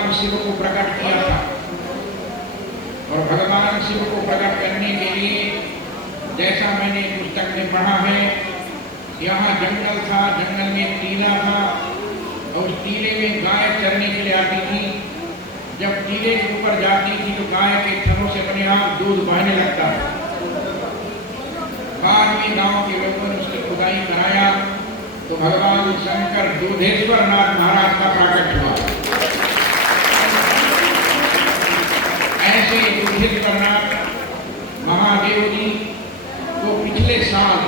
भगवान शिव को प्रकट किया था। और भगवान शिव को प्रकट करने के लिए जैसा मैंने पुस्तक में पढ़ा है, यहाँ जंगल था, जंगल में टीला था और उस टीले में गाय चरने के लिए आती थी। जब टीले के ऊपर जाती थी तो गाय के थनों से अपने आप दूध बहने लगता था। बाद में गांव के लोगों ने उसकी खुदाई कराया तो भगवान शंकर दूधेश्वर नाथ महाराज का प्रकट हुआ। ऐसे दूधेश्वर नाथ महादेव जी को पिछले साल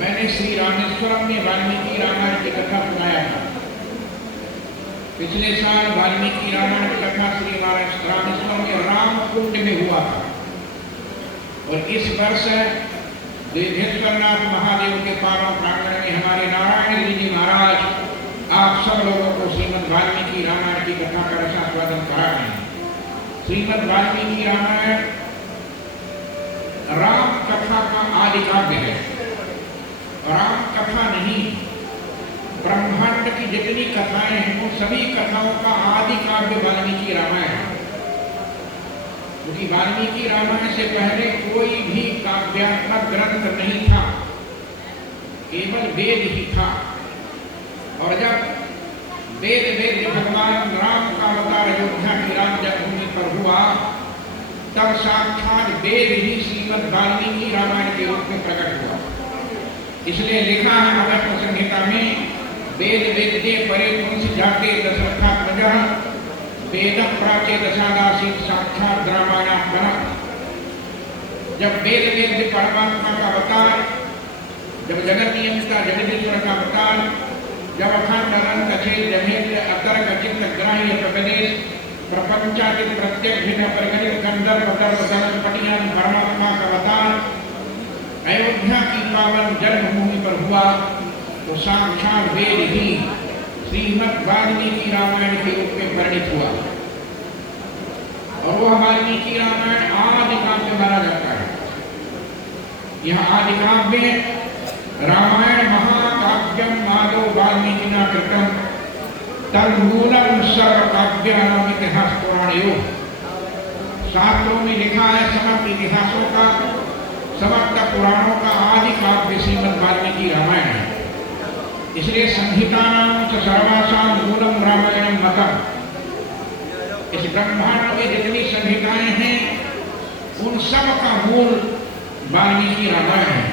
मैंने श्री रामेश्वरम में वाल्मीकि रामायण की कथा सुनाया था। पिछले साल वाल्मीकि रामायण की कथा श्री रामेश्वरम में राम कुंड में हुआ था। और इस वर्ष दूधेश्वरनाथ महादेव के पावन प्रांगण में हमारे नारायण जी महाराज आप सब लोगों को श्रीमद् वाल्मीकि रामायण की कथा का रसास्वादन करा रहे हैं। श्रीमद् वाल्मीकि रामायण राम कथा का आदि काव्य है। राम कथा नहीं, ब्रह्मांड की जितनी कथाएं हैं वो सभी कथाओं का आदि काव्य वाल्मीकि रामायण है। क्योंकि वाल्मीकि रामायण से पहले कोई भी काव्यात्मक ग्रंथ नहीं था, केवल वेद ही था। और जब वेद भगवान राम का अवतार अयोध्या की राम जन्मभूमि पर हुआ तब साक्षात वेद ही श्रीमद् वाल्मीकि रामायण के रूप में प्रकट हुआ। इसलिए लिखा है अगस्त्य संहिता में, वेद वेद्ये परे पुंसि जाते दशरथात्मजः वेद प्राचे दशादासीत साक्षात रामायणात्मना। जब वेद परमात्मा का अवतार, जब जगत नियंता जगदीश्वर का अवतार, जब अखंड अनंत अचेत जमेत अतर्क चित्त ग्राह्य प्रवेश प्रपंचादित प्रत्येक भिन्न परिगणित गंधर्व दर्व पटियान परमात्मा का अवतार अयोध्या की पावन जन्मभूमि पर हुआ तो साक्षात वेद ही श्रीमद् वाल्मीकि रामायण के रूप में परिणित हुआ। और वह वाल्मीकि रामायण आदि काव्य माना जाता है। यह आदि काव्य रामायण महाकाव्यम माधव वाल्मीकिना कृतम तन्मूलम सर्व काव्यानाम इतिहास पुराणयोः। शास्त्रों में लिखा है समस्त इतिहासों का, समस्त पुराणों का आदि काव्य श्रीमद् वाल्मीकि रामायण है। इसलिए संहितानां च सर्वासां मूलम रामायणं मतम्। इस ब्रह्मांड में जितनी संहिताएं हैं उन सब का मूल वाल्मीकि रामायण है।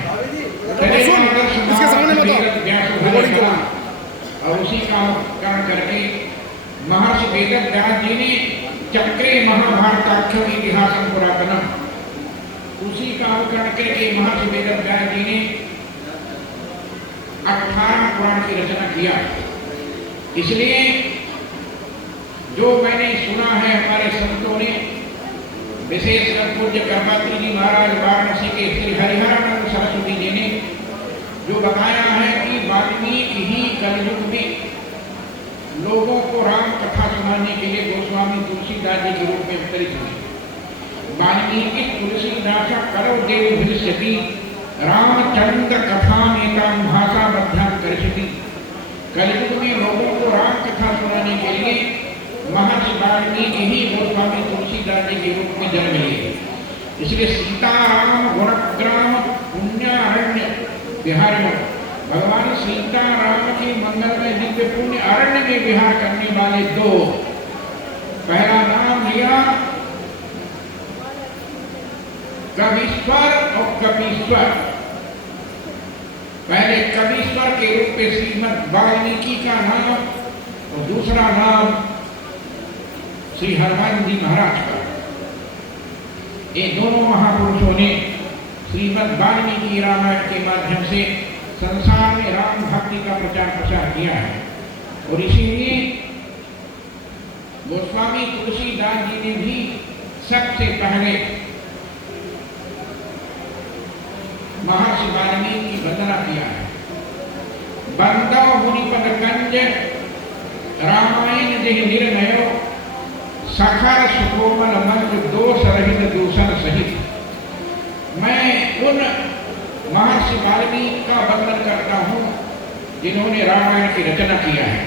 और उसी का अनुकरण करके महर्षि वेदव्यास जी ने चक्रे महाभारताख्यम इतिहासं पुरातनम, उसी का अनुकरण करके महर्षि वेदव्यास जी ने 18 पुराण की रचना किया। इसलिए जो मैंने सुना है हमारे संतों ने, विशेषकर पूज्य कर्पात्री जी महाराज वाराणसी के श्री हरिहरानंद सरस्वती जी ने जो बताया है कि वाल्मीकि ही कलयुग में लोगों को राम कथा सुनाने के लिए गोस्वामी तुलसीदास जी के रूप में अवतरित हुए। वाल्मीकि तुलसीदास करो देव भविष्यति रामचंद्र कथा नेताम भाषा बद्धाम करिष्यति। कलयुग में लोगों को राम कथा सुनाने के लिए महर्षि वाल्मीकि ही गोस्वामी तुलसीदास जी के रूप में जन्म लिए। इसलिए सीताराम गुणग्राम पुण्यारण्य विहार में भगवान सीताराम की मंगलमय दिव्य पुण्य अरण्य में विहार करने वाले दो, पहला नाम लिया कवीश्वर और कपीश्वर। पहले कवीश्वर के रूप में श्रीमद् वाल्मीकि का नाम और दूसरा नाम श्री हनुमान जी महाराज का। ये दोनों महापुरुषों ने श्रीमद् वाल्मीकि रामायण के माध्यम से संसार में राम भक्ति का प्रचार प्रसार किया है। और इसीलिए गोस्वामी तुलसीदास जी ने भी सबसे पहले महर्षि वाल्मीकि की वंदना किया है। बंदव मुनिपद कंज रामायण जय निर्णयो सखर सुकोमल मंत्र दोष रहित दूषण सहित। मैं उन महर्षि वाल्मीकि का वंदन करता हूँ जिन्होंने रामायण की रचना किया है।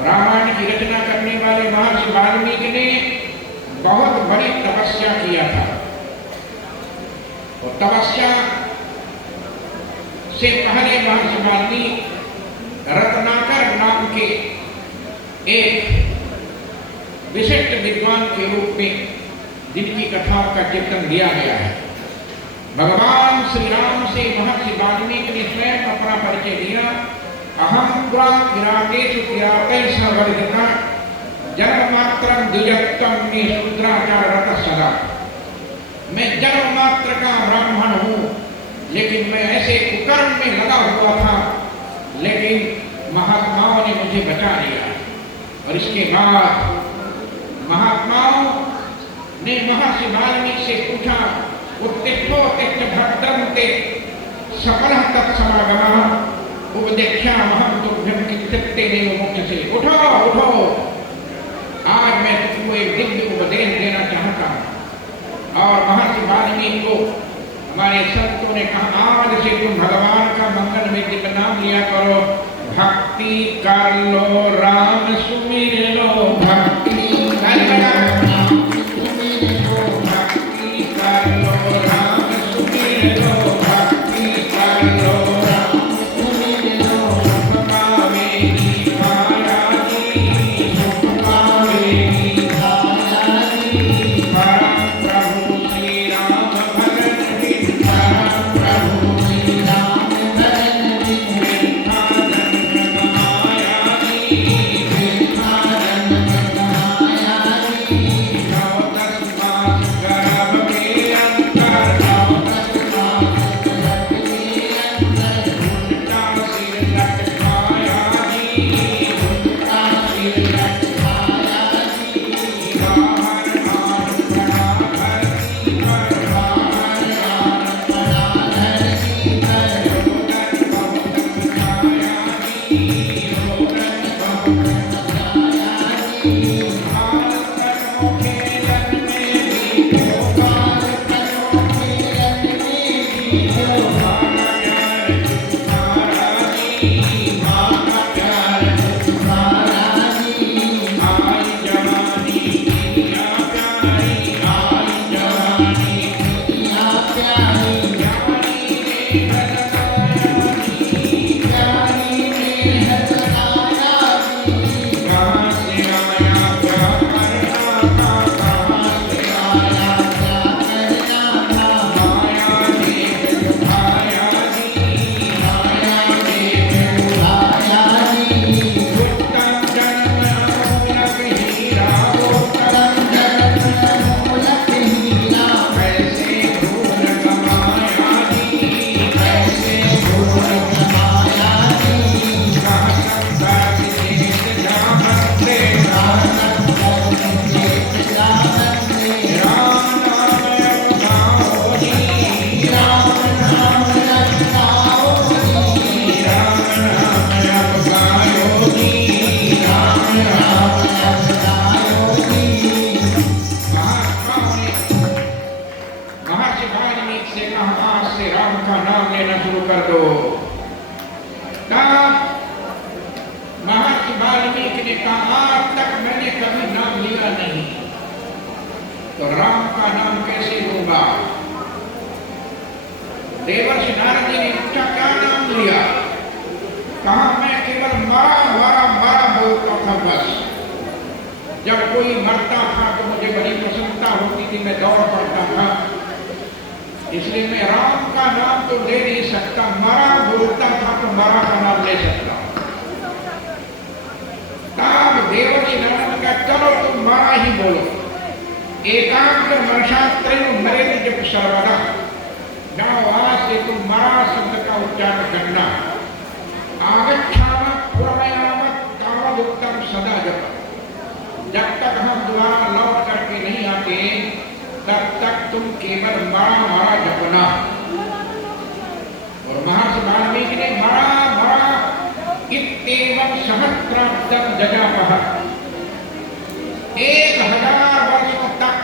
रामायण की रचना करने समय महर्षि वाल्मीकि ने बहुत बड़ी तपस्या किया था। और तपस्या से पहले महर्षि वाल्मीकि रत्नाकर नाम के एक विशिष्ट विद्वान के रूप में जिनकी कथाओं का चित्रण दिया गया है। भगवान श्री राम से महर्षि वाल्मीकि ने स्वयं अपना परिचय दिया। अहम पुरा विराटेषु किरातैः संवर्धितः जन्ममात्रं द्विजत्वं मे शूद्राचाररतः सदा। मैं जन्म मात्र का ब्राह्मण हूँ, लेकिन मैं ऐसे कुकर्म में लगा हुआ था, लेकिन महात्माओं ने मुझे बचा लिया। और इसके बाद महात्माओं ने महर्षि वाल्मीकि से पूछा, उत्तिष्ठोत्तिष्ठ भद्रं ते सकलः तत्समागमः उपदेक्ष्यामहं तुभ्यं किञ्चित्तेनैव मुच्यसे। उठो उठो, आज मैं तुमको एक दिव्य उपदेश देना चाहता हूँ। और महर्षि वाल्मीकि को हमारे संतों ने कहा, आज से तुम भगवान का मंगल में जितना नाम लिया करो, भक्ति कर लो, राम सुमिर लो, भक्ति कर लो, भक्ति कर लो, राम सुमिर लो, भक्ति कर लो, राम सुमिर लो, सुख पावेगी माया जी, सुख पावेगी माया जी। परम प्रभु श्री राम भगत बिन, परम प्रभु श्री राम भगत बिन, वृथा जन्म माया जी, वृथा जन्म माया जी। 9-10 मास गर्भ के अंदर, 9-10 मास गर्भ के अंदर, उल्टा सिर लटकाया जी, उल्टा सिर लटकाया जी। बाहर आन पड़ा धरती पर, बाहर आन पड़ा धरती पर, रोदन बहुत मचाया जी, रोदन बहुत मचाया जी। बाल करो खेलन में भी, बाल करो खेलन में भी, माँ का प्यार तुम्हारा जी, माँ का प्यार तुम्हारा जी। आई जवानी किया प्यारी, आई जवानी किया प्यारी, प्यारी ने हसनाया जी, प्यारी ने हसनाया जी। कहाँ से आया क्या करना था, कहाँ से आया क्या करना था, माया ने बुलाया जी, माया ने बुलाया जी। उत्तम जन्म अमूलक हीरा, उत्तम जन्म अमूलक हीरा, कैसे भूल गमाया जी, कैसे भूल गमाया जी। राम दास देश जामते, राम दास देश जामते, राम नाम रघुनाओ जी, राम नाम रघुनाओ जी, राम नाम रघुनाओ जी, राम नाम रघुनाओ जी। महात्माओं ने महर्षि वाल्मीकि से कहा, आज से राम का नाम लेना शुरू कर दो। तब महर्षि वाल्मीकि ने कहा, आज तक मैंने कभी नाम लिया नहीं, तो राम का नाम कैसे लूंगा। देवर्षि नारद जी ने पूछा, क्या नाम लिया। कहा, मैं केवल मरा मरा मरा बोलता था बस। जब कोई मरता था तो मुझे बड़ी प्रसन्नता होती थी, मैं दौड़ पड़ता था, इसलिए मैं राम का नाम तो ले नहीं सकता। मरा बोलता था तो मरा का नाम ले सकता। तब देवर्षि नारद का, चलो तुम मरा ही बोलो। एकाग्र मनशास्त्रेण मरेण जप सर्वदा, जाओ आज से तुम मरा शब्द का उच्चारण करना। आगच्छाम पुरमयामः तावदुक्तं सदा जप, जब तक हम दोबारा लौट करके नहीं आते तब तक तुम केवल मरा मरा जपना। और महर्षि वाल्मीकि ने मरा मरा इत्येवं सहस्राब्दं जजापः, 1000 वर्षों तक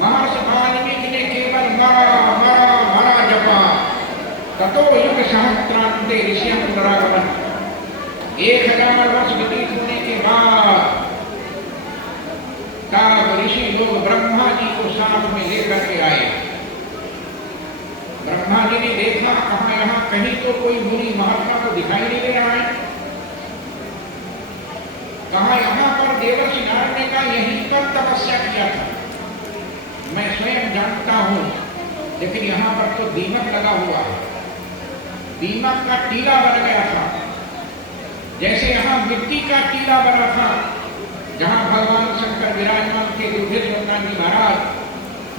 महर्षि वाल्मीकि ने केवल मरा मरा मरा जपा। ततो युग सहस्रांते ऋषियं पुनरागमन, 1000 वर्ष व्यतीत होने के बाद लोग ब्रह्मा जी को साथ में लेकर के आए। ब्रह्मा जी ने देखा कहा यहाँ कहीं तो कोई मुनि महात्मा को दिखाई नहीं दे रहा है। कहा यहाँ पर देवर्षि नारद ने कहा यहीं पर तपस्या किया था, मैं स्वयं जानता हूं, लेकिन यहाँ पर तो दीमक लगा हुआ है, दीमक का टीला बन गया था। जैसे यहाँ मिट्टी का टीला बना था जहाँ भगवान शंकर विराजमान थे, दुर्गेश्वर जी महाराज,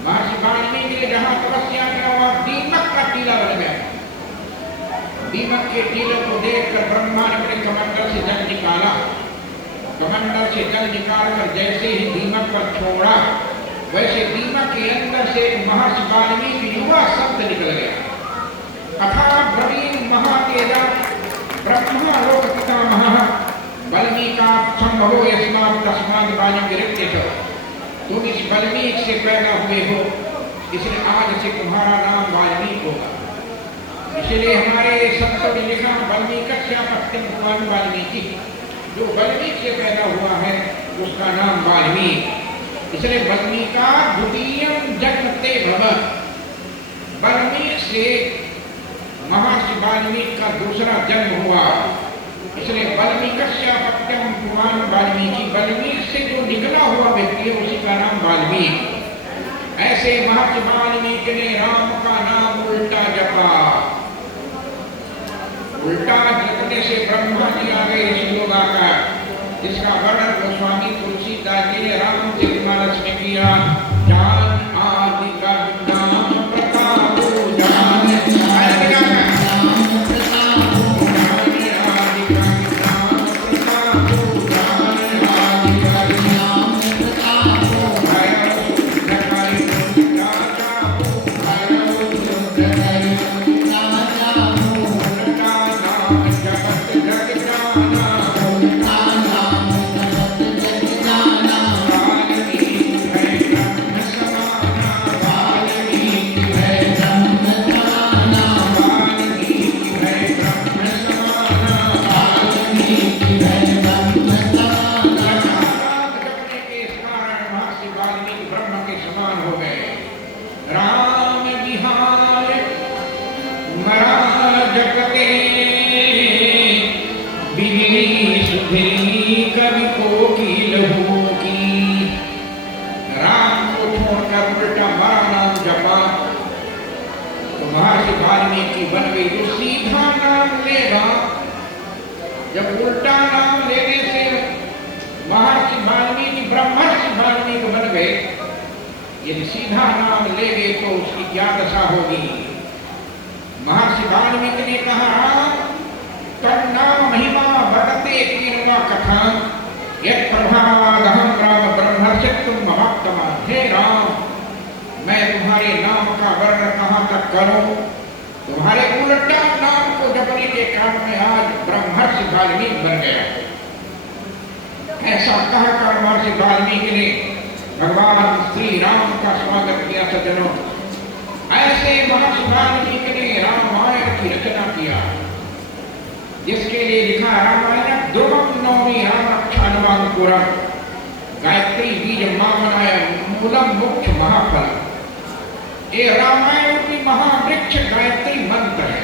महर्षि वाल्मीकि ने जहाँ तपस्या किया वहाँ दीमक का टीला बन गया। दीमक के टीले को देखकर ब्रह्मा ने अपने कमंडल से जल निकाला। कमंडल से जल निकालकर जैसे ही दीमक पर छोड़ा, वैसे दीमक के अंदर से महर्षि वाल्मीकि युवा शब्द निकल गया। अथा ब्रवीण महातेजा ब्रह्मा लोक पितामहः वाल्मीकात् संभवो यस्मात् तस्मात् वाणी विरक्तिः। तुम इस वाल्मीकि से पैदा हुए हो, इसलिए आज से तुम्हारा नाम वाल्मीकि होगा। इसलिए हमारे संतों ने लिखा वाल्मीकस्यापत्यं भगवान वाल्मीकि, जो वाल्मीकि से पैदा हुआ है उसका नाम वाल्मीकि। इसलिए वाल्मीका द्वितीयं जन्मते भवत्, वाल्मीकि से महर्षि वाल्मीकि का दूसरा जन्म हुआ। इसलिए वाल्मीकस्यापत्यं भगवान वाल्मीकि, वाल्मीकि से जो निकला हुआ व्यक्ति है उसी का नाम वाल्मीकि। ऐसे महर्षि वाल्मीकि ने राम का नाम उल्टा जपा। उल्टा जपने से ब्रह्मा जी आ गए ऋषि लोग आकर, जिसका वर्णन गोस्वामी तुलसीदास जी ने रामचरितमानस में किया। जान आदि का नाम प्रताप जान कवि को की लहू की। राम को छोड़कर उल्टा हमारा नाम जपा तो महर्षि वाल्मीकि बन गई। जो सीधा नाम लेगा, जब उल्टा नाम लेने से महर्षि वाल्मीकि ब्रह्मर्षि वाल्मीकि बन गए, यदि सीधा नाम लेंगे तो उसकी क्या दशा होगी। महर्षि वाल्मीकि ने कहा राम तन्नाम महिमा वर्तते कीर्वा कथा यत् प्रभावादहं राम ब्रह्मर्षित्वं महात्मा। हे राम, मैं तुम्हारे नाम का वर्णन कहाँ तक करूं, तुम्हारे उल्टा नाम को जपने के कारण में आज ब्रह्मर्षि वाल्मीकि बन गया। ऐसा कहकर महर्षि वाल्मीकि ने भगवान श्री राम का स्वागत किया। सज्जनों, ऐसे महर्षि वाल्मीकि ने रामायण की रचना किया, जिसके लिए लिखा रामायण ध्रुवम नौमी राम रक्षानुवांकुरम गायत्री बीज मामनाय मूलम मुख्य महाफल। ये रामायण की महावृक्ष गायत्री मंत्र है।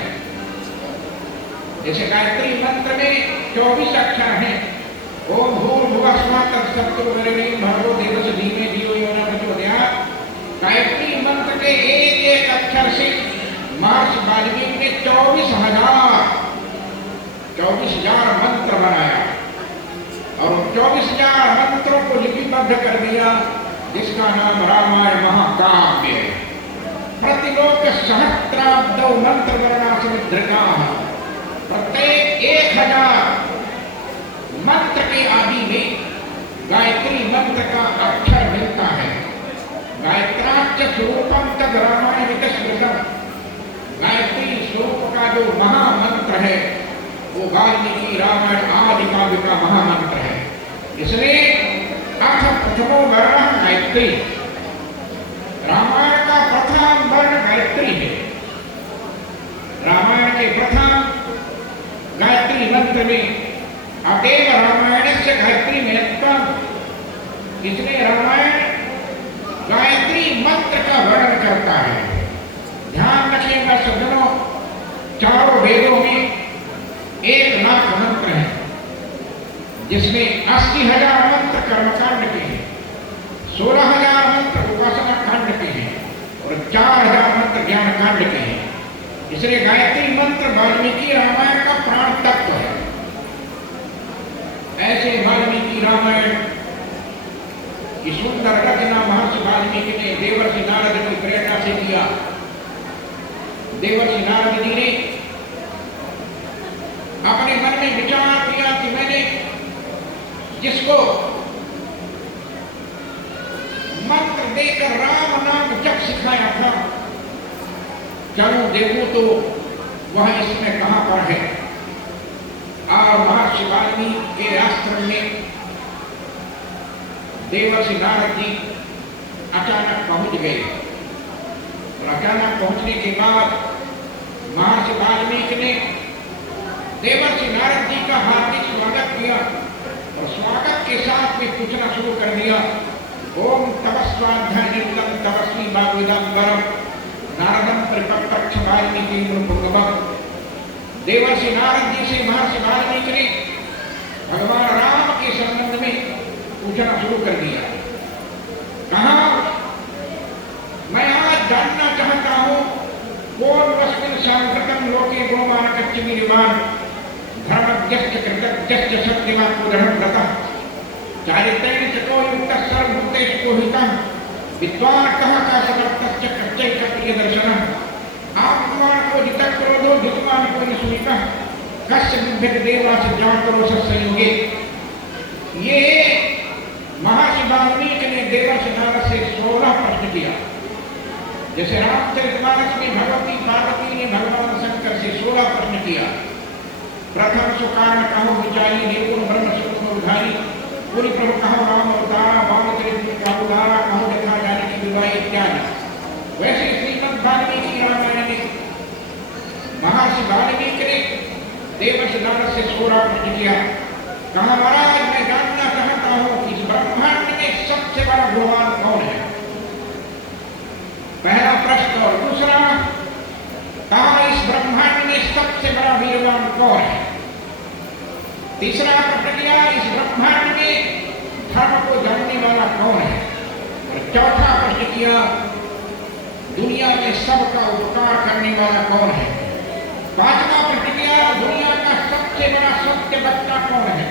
जैसे गायत्री मंत्र में 24 अक्षर हैं, ओम भूर्भुवः स्वः तत्सवितुर्वरेण्यं भर्गो देवस्य धीमहि धियो यो न प्रचोदयात्। गायत्री मंत्र के एक एक अक्षर से महर्षि वाल्मीकि ने 24,000 मंत्र बनाया और उन 24,000 मंत्रों को लिपिबद्ध कर दिया, जिसका नाम रामायण महाकाव्य है। प्रतिलोक सहस्राब्दौ मंत्र वर्णा समुद्रका, प्रत्येक 1000 मंत्र के आदि में गायत्री मंत्र का अक्षर मिलता है। गायत्राच्च स्वरूपम तद रामायण विकस्मृतम्। गायत्री स्वरूप का जो महामंत्र है वो वाल्मीकि रामायण आदि काव्य का महामंत्र है। इसलिए अथ प्रथमो वर्ण गायत्री, रामायण का प्रथम वर्ण गायत्री है। रामायण के प्रथम गायत्री मंत्र में अतएव रामायण से गायत्री महत्व। इसलिए रामायण गायत्री मंत्र का वर्णन करता है। ध्यान रखिएगा सज्जनों, चारों वेदों में 1 लाख मंत्र हैं, जिसमें 80,000 मंत्र कर्मकांड के हैं, 16,000 मंत्र उपासना कांड के हैं और 4,000 मंत्र ज्ञान कांड के हैं। इसलिए गायत्री मंत्र वाल्मीकि रामायण का प्राण तत्व है। ऐसे वाल्मीकि रामायण की सुंदर रचना महर्षि वाल्मीकि ने देवर्षि नारद की प्रेरणा से किया। देवर्षि नारद जी ने अपने मन में विचार किया कि मैंने जिसको मंत्र देकर राम नाम जप सिखाया था, चलो देखो तो वह इसमें कहां पर है। और महर्षि वाल्मीकि के आश्रम में देवर्षि नारद जी अचानक पहुंच गए और अचानक पहुंचने के बाद महर्षि वाल्मीकि ने देवर्षि नारद जी का हार्दिक स्वागत किया और स्वागत के साथ में पूछना शुरू कर दिया, ओम तपस्वाध्यायनिरतं तपस्वी भागवतं नारदं परिपक्ष वाल्मीकि पुंगवम्। देवर्षि नारद जी से महर्षि वाल्मीकि ने भगवान राम के संबंध में पूछना शुरू कर दिया। कहा, मैं आज जानना चाहता हूं, कौन वस्मिन् सांप्रतं लोके गोमान कच्चिमि निवान धर्मज्ञश्च कृतज्ञश्च सत्यवाक्यो धर्मव्रतः चारित्रेण चको युक्तः सर्वभूतेषु कोहितः विद्वान कहा का समर्थश्च कच्चैक प्रियदर्शनः आत्मान को जितः क्रोधो जितमान को निसूनिका कस्य बिभ्यत देवास जातरो संयोगे। ये महर्षि वाल्मीकि ने देवर्षि नारद से 16 प्रश्न किया। जैसे रामचरितमानस में भगवती पार्वती ने भगवान शंकर से 16 प्रश्न किया। प्रथम सुकारण कहो विचारी निर्गुण ब्रह्म स्वरूप उधारी पूरी प्रभु कहो राम अवतारा वामचरित्र का उदारा कहो देखा जाने की विवाह इत्यादि। वैसे श्रीमद् वाल्मीकि रामायण में महर्षि वाल्मीकि ने देवर्षि नारद से 16 प्रश्न किया। कहा, महाराज मैं जानना चाहता हूं कि इस ब्रह्मांड में सबसे बड़ा भगवान कौन है। पहला प्रश्न। और दूसरा, कहा इस ब्रह्मांड में सबसे बड़ा वीरवान कौन है। तीसरा प्रश्न किया, इस ब्रह्मांड में धर्म को जानने वाला कौन है। और चौथा प्रश्न किया, दुनिया में सबका उपकार करने वाला कौन है। पांचवा प्रश्न किया, दुनिया का सबसे बड़ा सत्य वक्ता कौन है।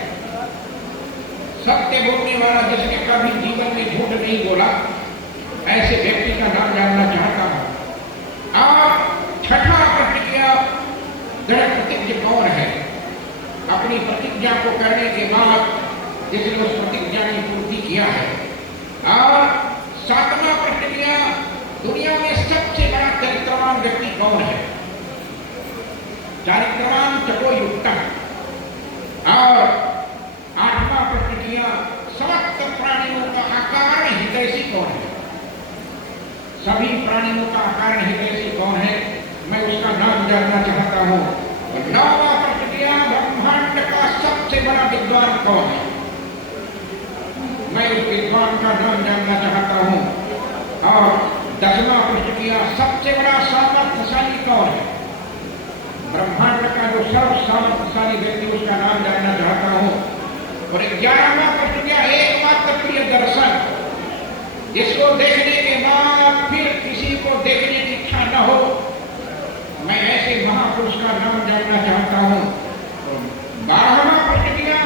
सत्य बोलने वाला जिसने कभी जीवन में झूठ नहीं बोला, ऐसे व्यक्ति का नाम जानना चाहता हूं। और छठा प्रश्न किया, दृढ़ प्रतिज्ञ कौन है। अपनी प्रतिज्ञा को करने के बाद जिसने उस प्रतिज्ञा की पूर्ति किया है। और सातवां प्रश्न किया, दुनिया में सबसे बड़ा चरित्रवान व्यक्ति कौन है। चारित्रवान चको युक्त। और आठवां प्रश्न किया, समस्त प्राणियों का आकार हितैषी कौन है। सभी प्राणियों का आकार हितैषी कौन है, मैं उसका नाम जानना चाहता हूं। और नौवां प्रश्न किया, ब्रह्मांड का सबसे बड़ा विद्वान कौन है। मैं उस विद्वान का नाम जानना चाहता हूं। और 10वां प्रश्न किया, सबसे बड़ा सामर्थ्यशाली कौन है। ब्रह्मांड का जो सर्व सामर्थ्यशाली व्यक्ति, उसका नाम जानना चाहता हूं। और 11वां प्रश्न किया, एकमात्र प्रिय दर्शन, जिसको देखने के बाद फिर किसी को देखने की इच्छा न हो, मैं ऐसे महापुरुष का नाम जानना चाहता हूं। 12वां प्रश्न किया,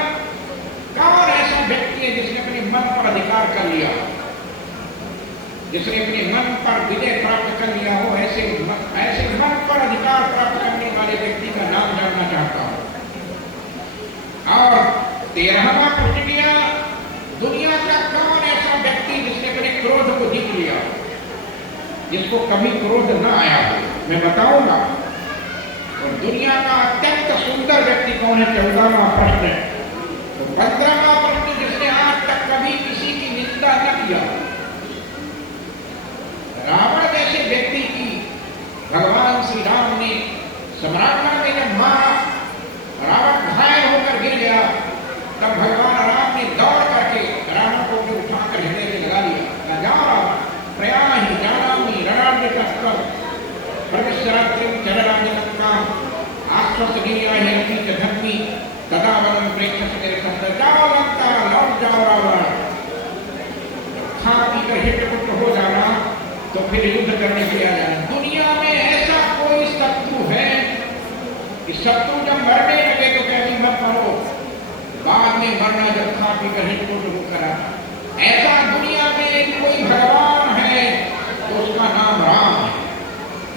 कौन ऐसा व्यक्ति है जिसने अपने मन पर अधिकार कर लिया, जिसने अपने मन पर विजय प्राप्त कर लिया हो। ऐसे मन पर अधिकार प्राप्त करने वाले व्यक्ति का नाम जानना चाहता हूं। और 13वां प्रश्न किया, दुनिया का कौन ऐसा व्यक्ति जिसने अपने क्रोध को जीत लिया, जिसको कभी क्रोध न आया हो, मैं बताऊंगा। और दुनिया का अत्यंत सुंदर व्यक्ति कौन है, 14वां प्रश्न है। तो 15वां प्रश्न, जिसने आज तक कभी किसी की निंदा न किया। रावण जैसे व्यक्ति की भगवान श्री राम ने सम्राटना में जब मारा, रावण घायल होकर गिर गया, तब भगवान राम ने दौड़ करके रावण को उठाकर हृदय में लगा लिया। जाओ रावण, विग्रहित को जो करा। ऐसा दुनिया में कोई भगवान है तो उसका नाम राम है।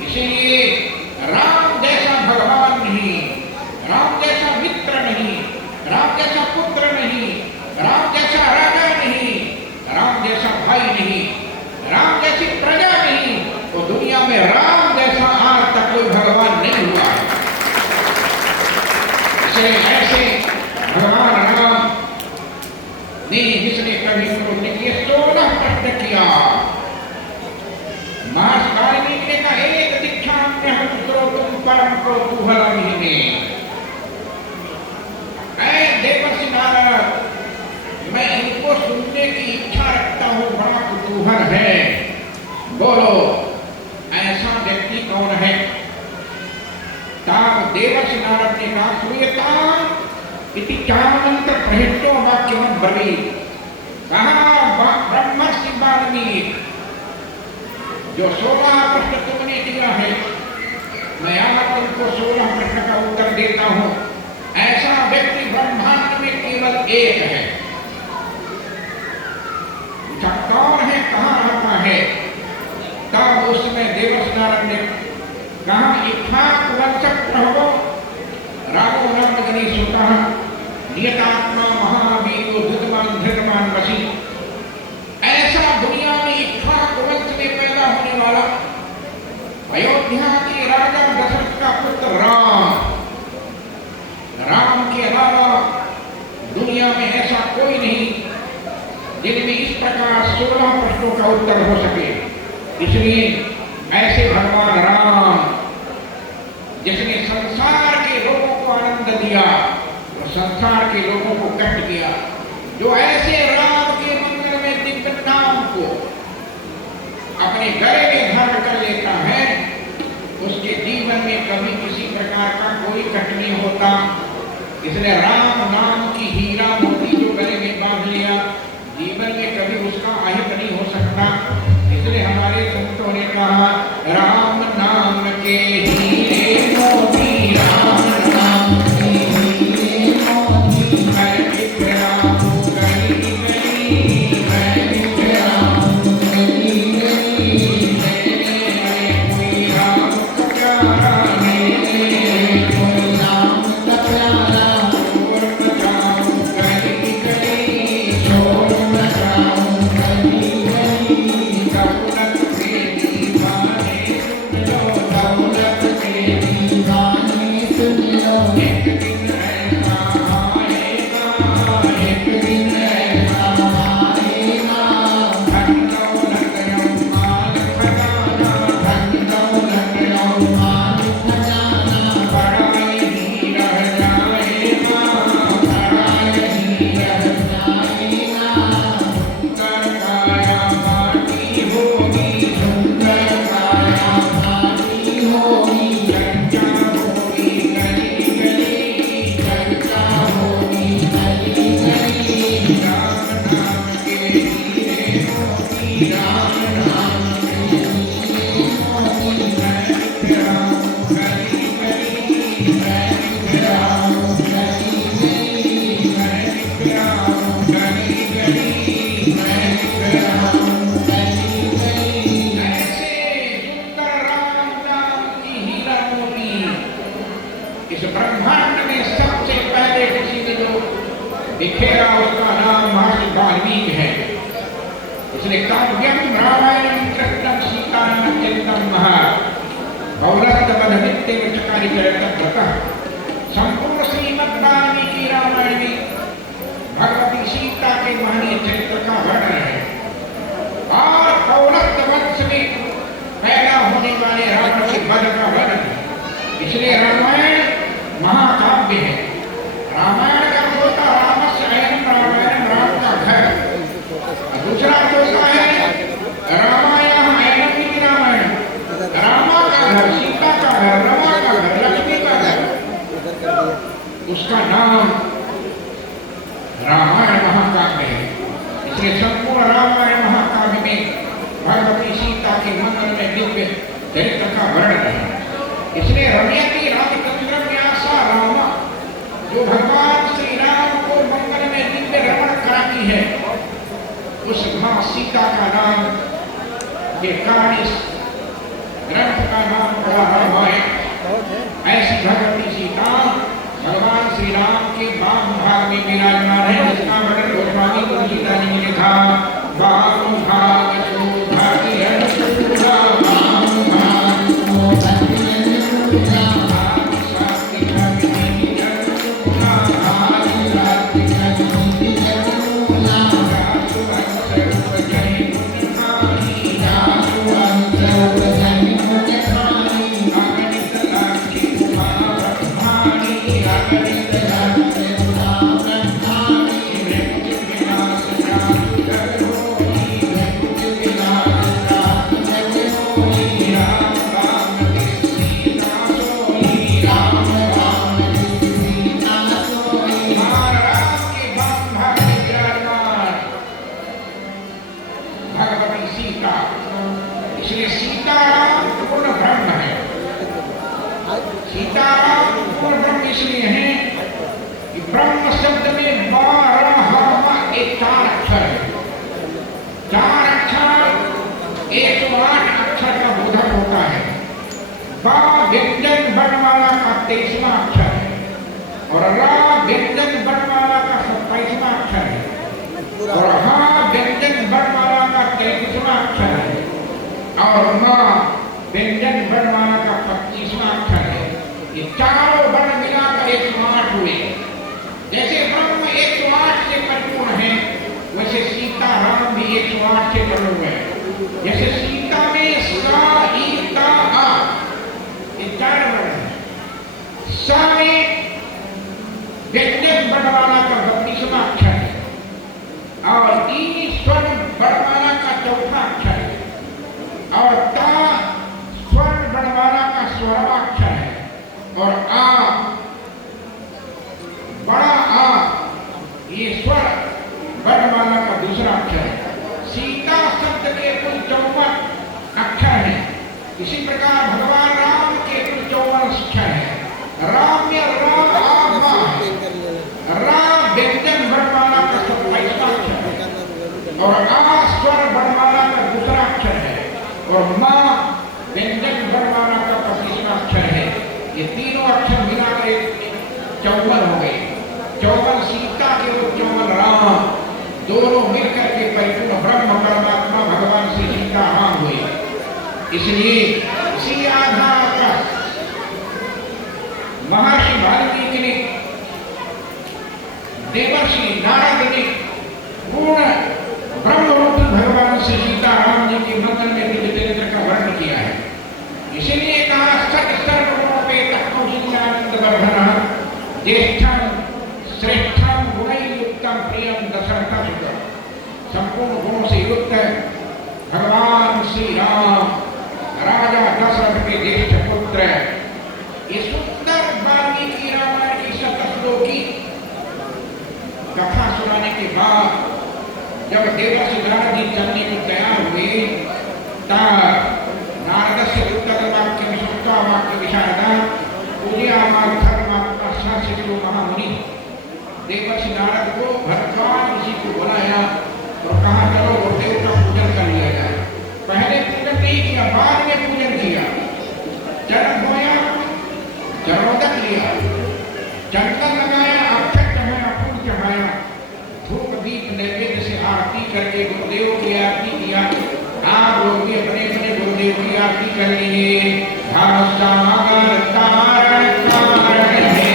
इसीलिए राम जैसा भगवान नहीं, राम जैसा मित्र नहीं, राम जैसा पुत्र नहीं, राम जैसा राजा नहीं, राम जैसा भाई नहीं, राम जैसी प्रजा नहीं, तो दुनिया में राम जैसा आज तक कोई भगवान नहीं हुआ है। ऐसे भगवान राम ने जिसने कभी क्रोध किए 16 प्रश्न किया। महर्षि वाल्मीकि ने कहा एक दीक्षाम्यहं श्रोतुं परम कौतूहलमिमे। देवर्षि नारद, मैं इनको सुनने की इच्छा रखता हूँ, बड़ा कुतूहल है। बोलो ऐसा व्यक्ति कौन है? तब देवर्षि नारद ने कहा श्रूयताम् इति चामन्त्र प्रहितो वाक्यं ब्रवीत्। कहा ब्रह्मर्षि वाल्मीकि, जो 16 प्रश्न तुमने दिया है, मैं आज तुमको 16 प्रश्न का उत्तर देता हूँ। ऐसा व्यक्ति ब्रह्मांड में केवल एक है। कौन है, कहाँ रहता है? तब उस समय देवर्षि नारद ने कहा इक्ष्वाक वंश प्रभवो रामो नामजनी सुतः नियतात्मा महावीरो धृतवान धृतवान वशी। ऐसा दुनिया में इक्ष्वाक वंश में पैदा होने वाला अयोध्या के राजा दशरथ का पुत्र राम, राम के अलावा दुनिया में ऐसा कोई नहीं जिनमें इस प्रकार 16 प्रश्नों का उत्तर हो सके। इसलिए ऐसे भगवान राम जिसने संसार के लोगों को आनंद दिया और संसार के लोगों को कष्ट दिया, जो ऐसे राम के मंदिर में दिव्य नाम को अपने गले में धारण कर लेता है, उसके जीवन में कभी किसी प्रकार का कोई कष्ट नहीं होता। इसलिए राम नाम की हीरा मोती जो गले में बांध लिया, जीवन में कभी उसका अहित नहीं हो सकता। इसलिए हमारे संतों ने कहा राम नाम के हीरे मोती, राम नाम के हीरे मोती, मैं बिखराऊं गली गली, मैं बिखराऊं गली गली, मेरे कोई राम का प्यारा, मेरे कोई राम का प्यारा, छोड़ न जाऊं गली गली, छोड़ न जाऊं गली गली, दौलत के दीवाने सुन लो, दौलत के दीवाने सुन लो, एक दिन ऐसा आएगा, एक दिन ऐसा आएगा, धन दौलत और माल खजाना, धन दौलत और माल खजाना, बड़ा ही रह जाएगा, बड़ा ही रह जाएगा। सुंदर काया माटी होगी, सुंदर काया माटी होगी, चर्चा होगी गली गली, चर्चा होगी गली गली, राम नाम के हीरे मोती, राम नाम के हीरे मोती, मैं बिखराऊं गली गली, मैं बिखराऊं गली गली, मैं बिखराऊं गली गली, मैं बिखराऊं गली गली। ऐसे सुंदर राम नाम की हीरा मोती इस ब्रह्मांड में सबसे पहले किसी ने जो बिखेरा, उसका नाम महर्षि वाल्मीकि है। उसने काव्यम रामायणम कृष्णम सीताराम चरितम महा पौलस्तवध नित्य चकारी चरितम। संपूर्ण श्रीमद् वाल्मीकि रामायण में भगवती सीता के महनीय चरित्र का वर्णन है और पौलस्त वंश में पैदा होने वाले राक्षसी वध का वर्णन है। इसलिए रामायण महाकाव्य है। रामायण का होता रामस्य अयनम रामायण, राम का घर। दूसरा होता है रामायण अयनम इति रामायण, रामा का घर, सीता का घर, रमा का घर, लक्ष्मी का घर, उसका नाम रामायण महाकाव्य है। इसलिए संपूर्ण रामायण महाकाव्य में भगवती सीता के मंगल में दिव्य चरित्र का वर्णन है। इसलिए रमयति रामचंद्र व्यासा राम, जो भगवान श्री राम को मंगल में दिव्य रमण जाती है उस मां सीता का नाम, के कारण इस ग्रंथ का नाम पड़ा रामायण। ऐसी भगवती सीता भगवान श्री राम के वाम भाग में विराजमान है, जिसका वर्णन गोस्वामी तुलसीदास जी ने लिखा। वाम भाग व्यंजन वर्णमाला का 23वां अक्षर है और रा व्यंजन वर्णमाला का 27वां अक्षर है और हा व्यंजन वर्णमाला का 33वां अक्षर है और मा व्यंजन वर्णमाला का 25वां अक्षर है। ये चारों वर्ण मिलाकर 108 हुए। जैसे ब्रह्म 108 से परिपूर्ण है, वैसे सीता राम भी 108 से परिपूर्ण है। जैसे सीता में सा ई ता आ चार वर्ण है। सा में व्यंजन वर्णमाला का 32वां अक्षर है और ई स्वर्ण वर्णमाला का 4था अक्षर है और ता स्वर्ण वर्णमाला का 16वां अक्षर है और आ बड़ा आ ये स्वर्ण वर्णमाला का दूसरा अक्षर है। सीता शब्द के कुल 54 अक्षर है। इसी प्रकार भगवान राम के कुल 54 अक्षर है। राम में राम व्यंजन वर्णमाला का 27वां अक्षर है और आ स्वर वर्णमाला का दूसरा अक्षर है और मां व्यंजन वर्णमाला का 25वां अक्षर है। ये तीनों अक्षर मिलाकर 54 हो गए। 54 सीता के और 54 राम, दोनों मिलकर के परिपूर्ण ब्रह्म परमात्मा भगवान श्री सीता राम हुए। इसलिए इसी आधार पर महर्षि वाल्मीकि ने, देवर्षि नारद ने पूर्ण ब्रह्मरूपी भगवान श्री सीताराम जी के मंत्र में दिव्य चरित्र का वर्णन किया है। इसीलिए कहा सत सर्वरूपेतः कौशिकानंदवर्धनः ज्येष्ठं श्रेष्ठं गुणैर्युक्तं प्रियं दशरथसुतं। संपूर्ण गुणों से युक्त भगवान श्री राम राजा दशरथ के ज्येष्ठ पुत्र। ये सुंदर वाल्मीकि रामायण की 7 श्लोकी कथा सुनाने के बाद जब देवर्षि नारद जी चलने को तैयार हुए तब नारद से उत्तर वाक्य विशुद्धा वाक्य विशारदा पूजयामास धर्मात्मा शास्त्रो महामुनि। देवर्षि नारद को भगवान ऋषि को बुलाया और कहा चलो गुरुदेव का पूजन कर लिया जाए। पहले पूजन नहीं किया, बाद में पूजन किया। चरण धोया, चरणोदक लिया, चंदन लगाया, अक्षत चढ़ाया, फूल चढ़ाया, धूप दीप नैवेद्य से आरती करके गुरुदेव की आरती किया। आप लोग भी अपने अपने गुरुदेव की आरती कर लीजिए। सागर तारण तारण हे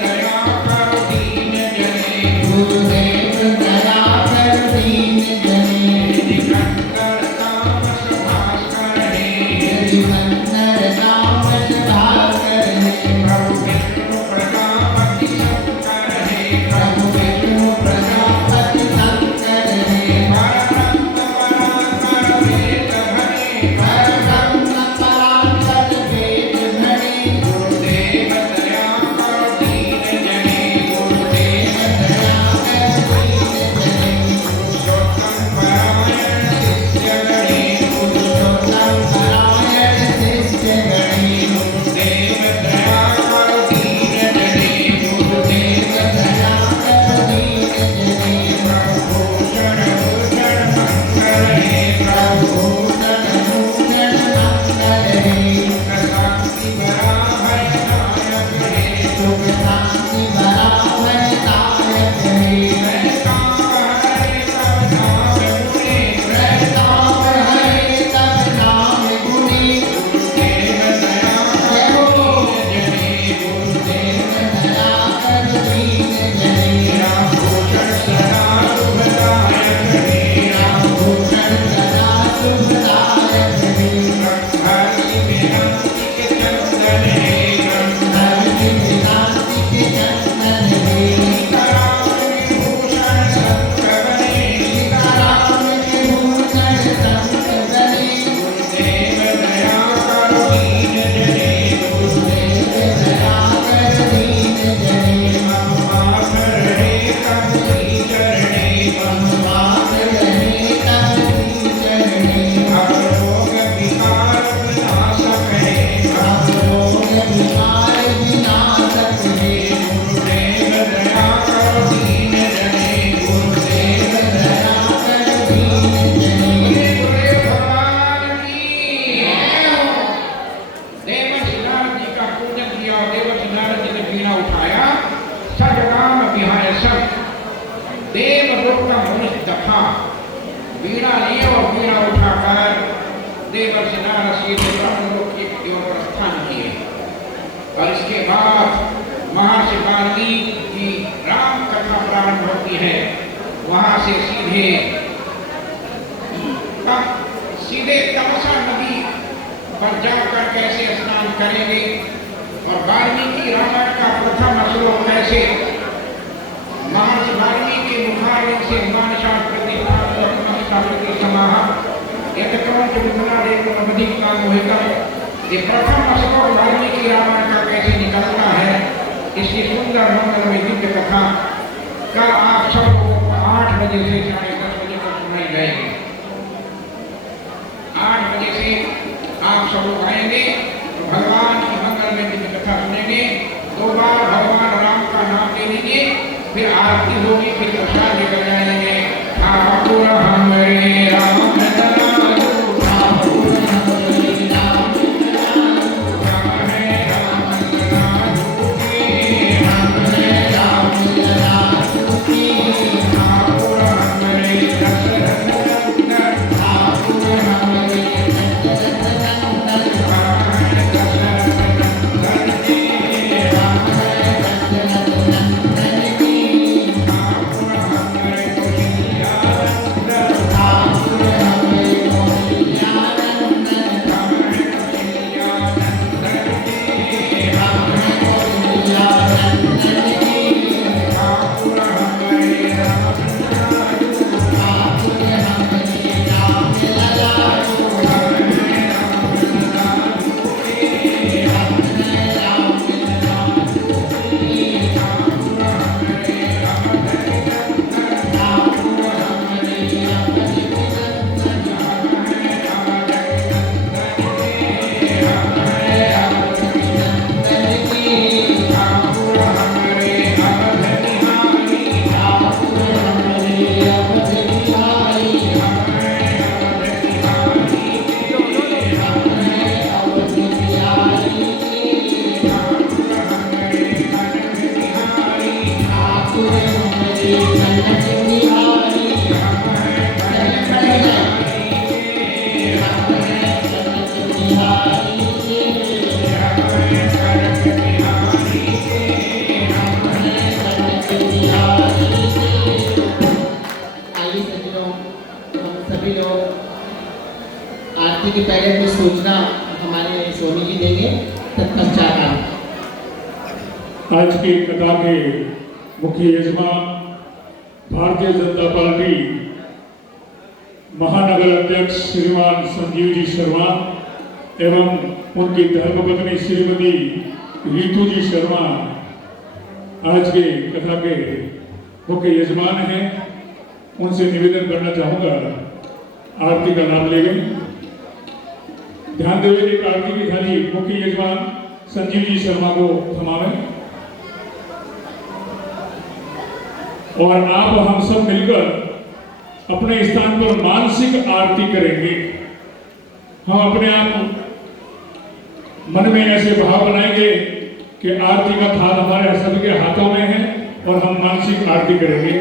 दया से वाल्मीकि की राम कथा प्रारंभ होती है, वहां से सीधे तमसा नदी पर जाकर कैसे स्नान करेंगे और वाल्मीकि रामायण का प्रथम श्लोक कैसे महर्षि वाल्मीकि मुखारविंद से मानसा प्रतिष्ठापित समाह यतकौंच विपुलारेणुमधिका मोहितम, ये प्रथम श्लोक वाल्मीकि रामायण का कैसे निकलता है, इसकी सुंदर मंगलमय दिव्य कथा कल आप सबको 8 बजे से 10:30 बजे तक सुनाई जाएगी। 8 बजे से आप सब लोग आएंगे तो भगवान की मंगलमय दिव्य कथा सुनेंगे। 2 बार भगवान राम का नाम ले लेंगे, फिर आरती होगी, फिर प्रसाद लेकर जाएंगे। ठाकुर हमरे राम आरती के पहले कुछ सूचना हमारे स्वामी जी देंगे, तत्पश्चात आज की कथा के मुख्य यजमान भारतीय जनता पार्टी महानगर अध्यक्ष श्रीमान संजीव जी शर्मा एवं उनकी धर्मपत्नी श्रीमती रीतू जी शर्मा आज के कथा के मुख्य यजमान हैं। उनसे निवेदन करना चाहूँगा आरती का नाम लेंगे। ध्यान देवे एक आरती की थाली मुख्य यजमान संजीव जी शर्मा को थमावे और आप हम सब मिलकर अपने स्थान पर मानसिक आरती करेंगे। हम अपने आप मन में ऐसे भाव बनाएंगे कि आरती का थाल हमारे सभी के हाथों में है और हम मानसिक आरती करेंगे।